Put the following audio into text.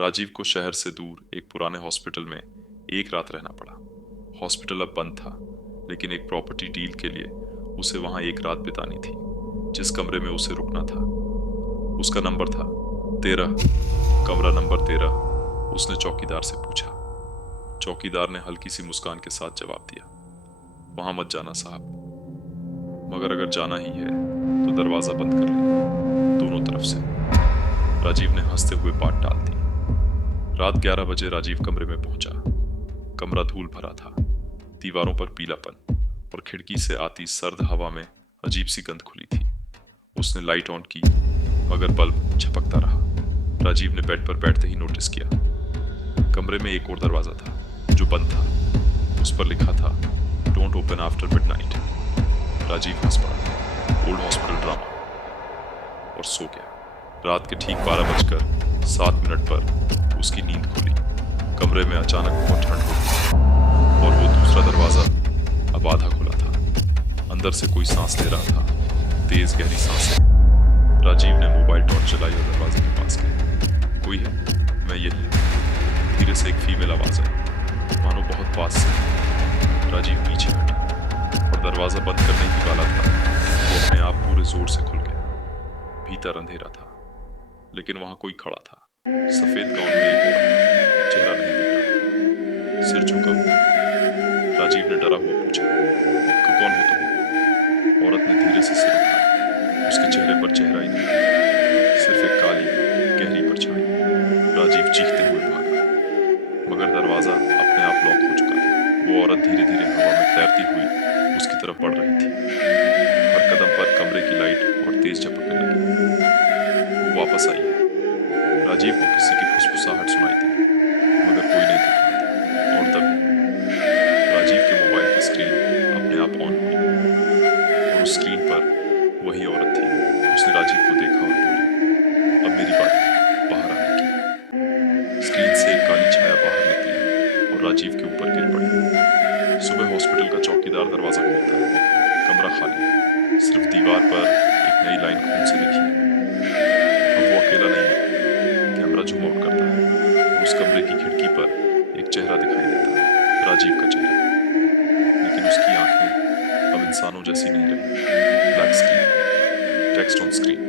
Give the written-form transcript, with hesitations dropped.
राजीव को शहर से दूर एक पुराने हॉस्पिटल में एक रात रहना पड़ा। हॉस्पिटल अब बंद था, लेकिन एक प्रॉपर्टी डील के लिए उसे वहां एक रात बितानी थी। जिस कमरे में उसे रुकना था उसका नंबर था 13, कमरा नंबर 13। उसने चौकीदार से पूछा। चौकीदार ने हल्की सी मुस्कान के साथ जवाब दिया, वहां मत जाना साहब, मगर अगर जाना ही है तो दरवाजा बंद कर लें दोनों तरफ से। राजीव ने हंसते हुए बात टाल दी। रात 11 बजे राजीव कमरे में पहुंचा। कमरा धूल भरा था, दीवारों पर पीलापन और खिड़की से आती सर्द हवा में अजीब सी गंध खुली थी। उसने लाइट ऑन की, मगर बल्ब झपकता रहा। राजीव ने बेड पर बैठते ही नोटिस किया, कमरे में एक और दरवाजा था जो बंद था। उस पर लिखा था, don't open after midnight. Rajiv हंस पड़ा, ओल्ड हॉस्पिटल ड्रामा, और सो गया। रात के ठीक 12:07 पर उसकी नींद खुली। कमरे में अचानक बहुत ठंड हो गई और वो दूसरा दरवाजा अब आधा खुला था। अंदर से कोई सांस ले रहा था, तेज गहरी सांसें। राजीव ने मोबाइल टॉर्च जलाई और दरवाजे के पास गया। कोई है? मैं यही हूँ। धीरे से एक फीमेल आवाज आई, मानो बहुत पास से। राजीव पीछे हटा और दरवाजा बंद करने ही वाला था, वो अपने आप पूरे जोर से खुल गया। भीतर अंधेरा था, लेकिन वहां कोई खड़ा था, सफेद गाउन में एक औरत, चेहरा नहीं दिख रहा, सिर झुका हुआ। राजीव ने डरा हुआ पूछा, कौन हो तुम? औरत ने धीरे से सिर उठाया। उसके चेहरे पर चेहरा ही नहीं था, सिर्फ एक काली गहरी परछाई। राजीव चीखते हुए भागा, मगर दरवाजा अपने आप लॉक हो चुका था। वो औरत धीरे धीरे हवा में तैरती हुई उसकी तरफ बढ़ रही थी। हर कदम पर कमरे की लाइट और तेज झपकने लगी। वो वापस आई है। राजीव को किसी की फुसफुसाहट सुनाई दी, मगर कोई नहीं दिख रहा था। और तभी राजीव के मोबाइल की स्क्रीन अपने आप ऑन हुई और उस स्क्रीन पर वही औरत थी। उसने राजीव को देखा और बोली, अब मेरी बारी बाहर आने की। स्क्रीन से एक काली छाया बाहर निकली और राजीव के ऊपर गिर पड़ी। सुबह हॉस्पिटल का चौकीदार दरवाजा खोलता है। कमरा खाली है, सिर्फ दीवार पर एक नई लाइन खून से लिखी है। अब वो अकेला नहीं है। कैमरा जूम आउट करता है और उस कमरे की खिड़की पर एक चेहरा दिखाई देता है, राजीव का चेहरा। लेकिन उसकी आंखें अब इंसानों जैसी नहीं रही। Black screen, text on screen.